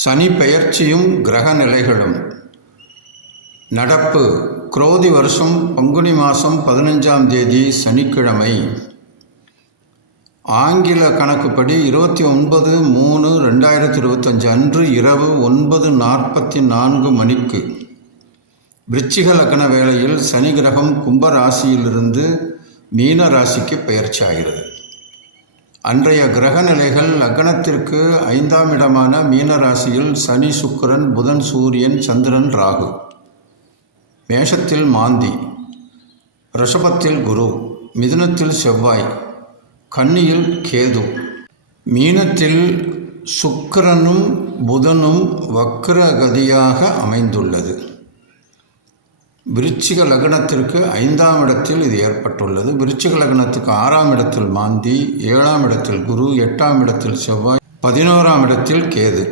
சனி பெயர்ச்சியும் கிரக நிலைகளும். நடப்பு குரோதி வருஷம் பங்குனி மாதம் 15ஆம் தேதி சனிக்கிழமை. ஆங்கில கணக்குப்படி 29/3/2025 அன்று இரவு 9:44 மணிக்கு விருச்சிக லக்ன வேளையில் சனி கிரகம் கும்ப ராசியிலிருந்து மீன ராசிக்கு பெயர்ச்சி ஆகிறது. அன்றைய கிரக நிலைகள் லக்னத்திற்கு 5ஆம் இடமான மீன ராசியில் சனி, சுக்கிரன், புதன், சூரியன், சந்திரன், ராகு. மேஷத்தில் மாந்தி, ரிஷபத்தில் குரு, மிதுனத்தில் செவ்வாய், கன்னியில் கேது, மீனத்தில் சுக்கிரனும் புதனும் வக்ரகதியாக அமைந்துள்ளது. விருச்சிக லக்னத்திற்கு 5ஆம் இடத்தில் இது ஏற்பட்டுள்ளது. விருச்சிக லக்னத்துக்கு 6ஆம் இடத்தில் மாந்தி, 7ஆம் இடத்தில் குரு, 8ஆம் இடத்தில் செவ்வாய், 11ஆம் இடத்தில் கேது.